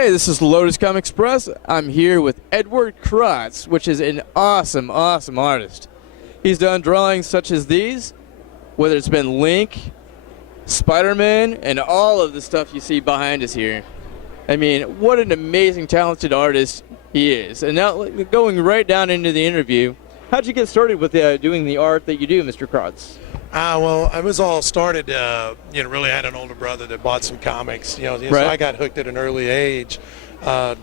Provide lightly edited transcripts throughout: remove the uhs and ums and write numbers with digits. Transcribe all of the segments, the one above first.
Hey, this is Lotus Comics Press. I'm here with Edward Kraatz, which is an awesome, awesome artist. He's done drawings such as these, whether it's been Link, Spider-Man, and all of the stuff you see behind us here. I mean, what an amazing, talented artist he is. And now, going right down into the interview, how'd you get started with doing the art that you do, Mr. Kraatz? Well, I was all started, really had an older brother that bought some comics, so I got hooked at an early age,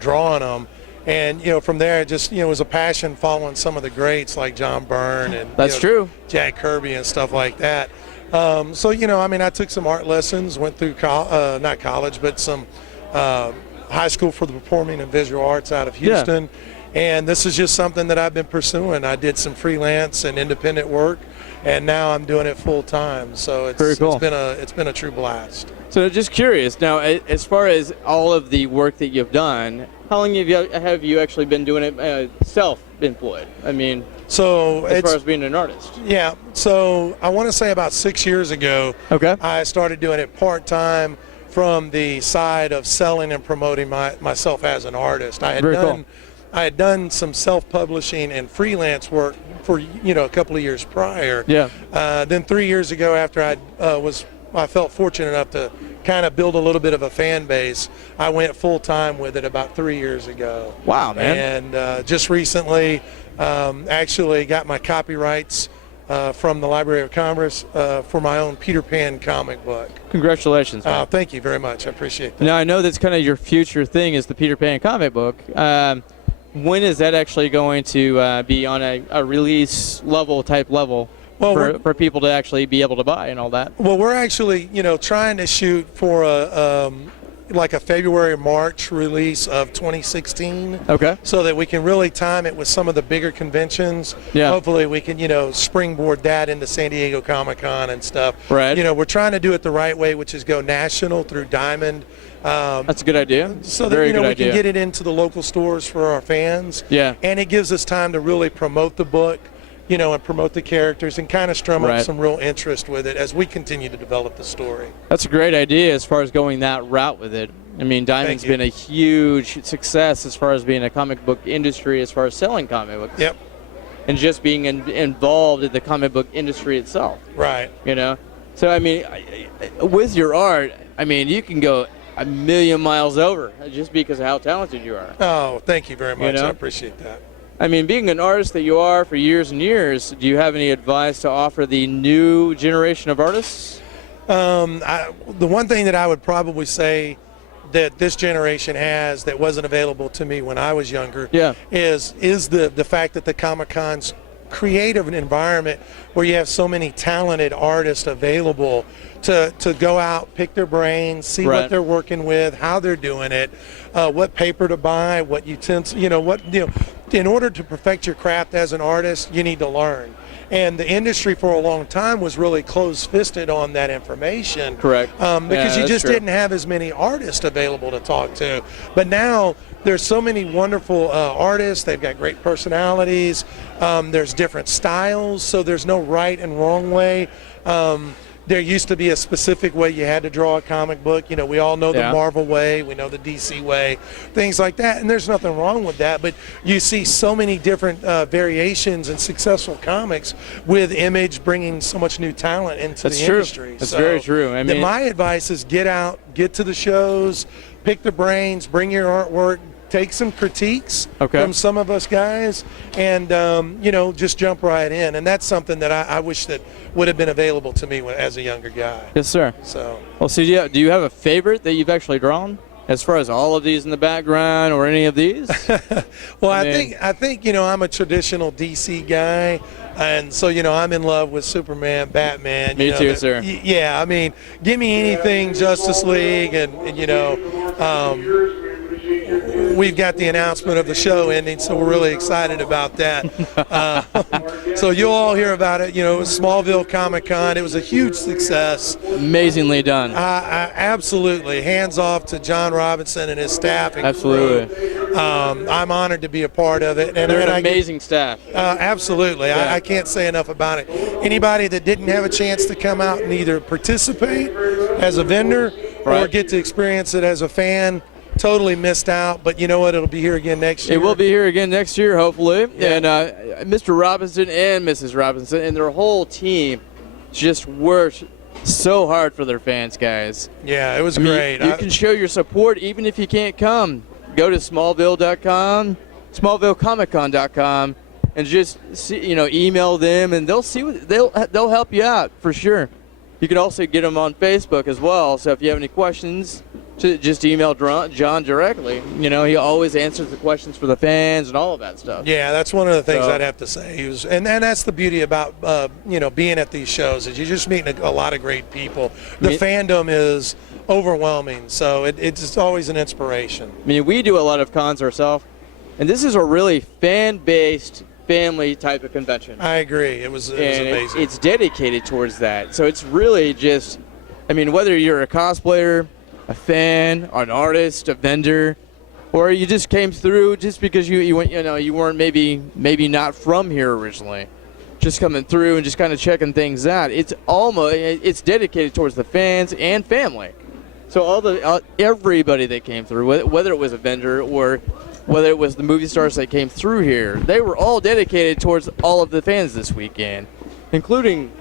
drawing them. And, from there, it just, was a passion following some of the greats like John Byrne and That's true. Jack Kirby and stuff like that. I took some art lessons, went through, not college, but some high school for the performing and visual arts out of Houston. Yeah. And this is just something that I've been pursuing. I did some freelance and independent work, and now I'm doing it full time. So it's, very cool. It's been a true blast. So just curious, now as far as all of the work that you've done, how long have you actually been doing it self-employed? I mean, so as far as being an artist. Yeah, so I want to say about 6 years ago, I started doing it part-time from the side of selling and promoting myself as an artist. I had done some self-publishing and freelance work for a couple of years prior. Yeah. Then 3 years ago, after I felt fortunate enough to kind of build a little bit of a fan base, I went full time with it about 3 years ago. Wow, man! And just recently, actually got my copyrights from the Library of Congress for my own Peter Pan comic book. Congratulations, man. Thank you very much. I appreciate that. Now I know that's kind of your future thing is the Peter Pan comic book. When is that actually going to be on a release type level for people to actually be able to buy and all that? Well, we're actually, trying to shoot for a February, March release of 2016. Okay. So that we can really time it with some of the bigger conventions. Yeah. Hopefully we can, springboard that into San Diego Comic-Con and stuff. Right. We're trying to do it the right way, which is go national through Diamond. That's a good idea. So that we can get it into the local stores for our fans. Yeah. And it gives us time to really promote the book, and promote the characters and kind of strum up some real interest with it as we continue to develop the story. That's a great idea as far as going that route with it. I mean, Diamond's been a huge success as far as being a comic book industry, as far as selling comic books. Yep. And just being involved in the comic book industry itself. Right. So, I mean, with your art, I mean, you can go a million miles over just because of how talented you are. Oh, thank you very much. I appreciate that. I mean, being an artist that you are for years and years, do you have any advice to offer the new generation of artists? The one thing that I would probably say that this generation has that wasn't available to me when I was younger is the fact that the Comic-Cons create an environment where you have so many talented artists available to go out, pick their brains, see what they're working with, how they're doing it, what paper to buy, what utensils, in order to perfect your craft as an artist, you need to learn. And the industry for a long time was really closed-fisted on that information. Correct. Because you just didn't have as many artists available to talk to. But now there's so many wonderful artists. They've got great personalities. There's different styles, so there's no right and wrong way. There used to be a specific way you had to draw a comic book. We all know the Marvel way. We know the DC way, things like that. And there's nothing wrong with that. But you see so many different variations and successful comics with Image bringing so much new talent into the industry. That's very true. I mean, my advice is get out, get to the shows, pick the brains, bring your artwork, take some critiques from some of us guys, and just jump right in. And that's something that I wish that would have been available to me as a younger guy. Yes, sir. So, well, so do you have a favorite that you've actually drawn, as far as all of these in the background or any of these? Well, I think I'm a traditional DC guy. And so, I'm in love with Superman, Batman. Me too, sir. Yeah, I mean, give me anything Justice League, and we've got the announcement of the show ending, so we're really excited about that. So you'll all hear about it. Smallville Comic-Con. It was a huge success. Amazingly done. Absolutely. Hands off to John Robinson and his staff. Absolutely. I'm honored to be a part of it. They're an amazing staff. Absolutely. Yeah. I can't say enough about it. Anybody that didn't have a chance to come out and either participate as a vendor or get to experience it as a fan, totally missed out. But you know what? It'll be here again next year. It will be here again next year, hopefully. Yeah. And Mr. Robinson and Mrs. Robinson and their whole team just worked so hard for their fans, guys. Yeah, it was great. You can show your support even if you can't come. Go to smallville.com, smallvillecomiccon.com, and just see, email them, and they'll see they'll help you out for sure. You can also get them on Facebook as well. So if you have any questions, just email John directly. He always answers the questions for the fans and all of that stuff. Yeah, that's one of the things I'd have to say. And that's the beauty about being at these shows, is you're just meeting a lot of great people. The fandom is overwhelming, so it's just always an inspiration. We do a lot of cons ourselves, and this is a really fan-based, family type of convention. I agree. It was amazing. It's dedicated towards that. So it's really just, whether you're a cosplayer, a fan, an artist, a vendor, or you just came through just because you went, you weren't maybe not from here originally, just coming through and just kind of checking things out. It's dedicated towards the fans and family. So everybody that came through, whether it was a vendor or whether it was the movie stars that came through here, they were all dedicated towards all of the fans this weekend, including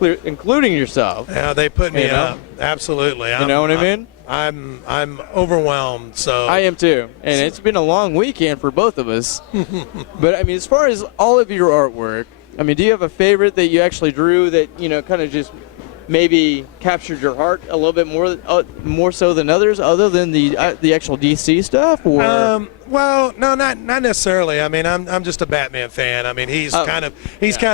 yourself. Yeah, they put me up. Absolutely. You know what I mean? I'm overwhelmed. So I am too, and it's been a long weekend for both of us. But as far as all of your artwork, do you have a favorite that you actually drew that kind of just maybe captured your heart a little bit more so than others, other than the actual DC stuff? Or well, no, not necessarily. I'm just a Batman fan. He's kind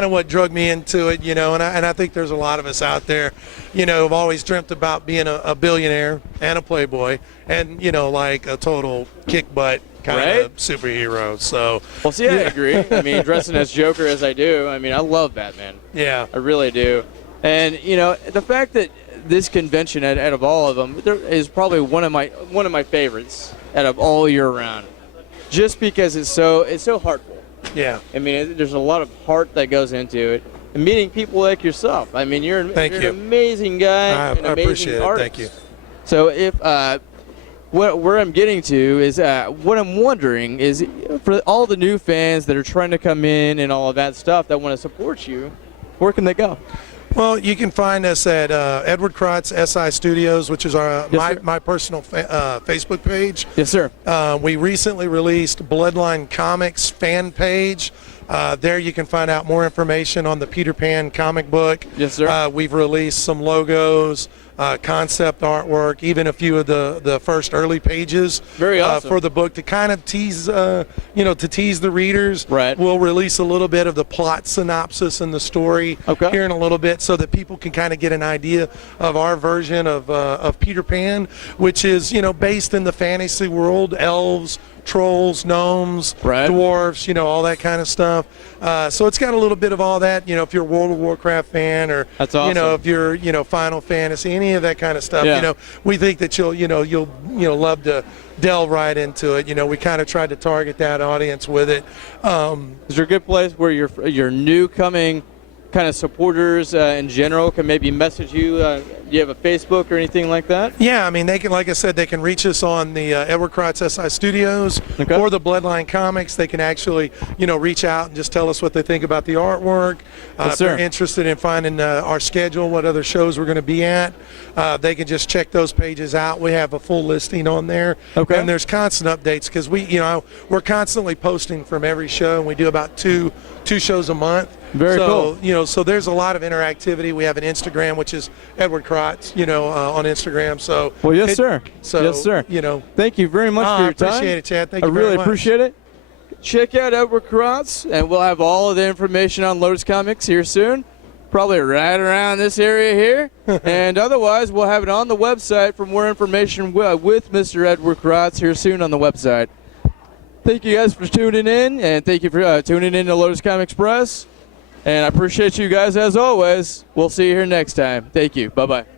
of what drug me into it, and I think there's a lot of us out there, who've always dreamt about being a billionaire and a playboy and like a total kick butt kind of superhero. So well, see, I agree. Dressing as Joker as I do, I love Batman. Yeah, I really do. And the fact that this convention, out of all of them, is probably one of my favorites out of all year round, just because it's so heartful. Yeah. There's a lot of heart that goes into it, and meeting people like yourself. You're an amazing guy. I appreciate it. Thank you. So if where I'm getting to is what I'm wondering is, for all the new fans that are trying to come in and all of that stuff that want to support you, where can they go? Well, you can find us at Edward Kraatz SI Studios, which is my personal Facebook page. Yes, sir. We recently released Bloodline Comics fan page. There you can find out more information on the Peter Pan comic book. Yes, sir. We've released some logos, concept artwork, even a few of the first early pages. Very awesome. For the book to kind of tease, to tease the readers. Right. We'll release a little bit of the plot synopsis and the story here in a little bit, so that people can kind of get an idea of our version of Peter Pan, which is based in the fantasy world, elves, trolls, gnomes, dwarves, all that kind of stuff. So it's got a little bit of all that. If you're a World of Warcraft fan, or that's awesome. If you're Final Fantasy, any of that kind of stuff. Yeah. We think that you'll love to delve right into it. We kind of tried to target that audience with it. Is there a good place where your new coming kind of supporters in general can maybe message you? Do you have a Facebook or anything like that? Yeah, they can, like I said, they can reach us on the Edward Kraatz SI Studios or the Bloodline Comics. They can actually, reach out and just tell us what they think about the artwork. If they're interested in finding our schedule, what other shows we're going to be at, they can just check those pages out. We have a full listing on there. Okay. And there's constant updates, because we're constantly posting from every show, and we do about two shows a month. Very cool. So there's a lot of interactivity. We have an Instagram, which is Edward Kraatz, on Instagram. So yes, sir. So yes, sir. Thank you very much for your time. I appreciate it, Chad. Thank you I very really much. appreciate it. Check out Edward Kraatz, and we'll have all of the information on Lotus Comics here soon, probably right around this area here. And otherwise, we'll have it on the website for more information with Mr. Edward Kraatz here soon on the website. Thank you guys for tuning in, and thank you for tuning in to Lotus Comics Press. And I appreciate you guys as always. We'll see you here next time. Thank you. Bye-bye.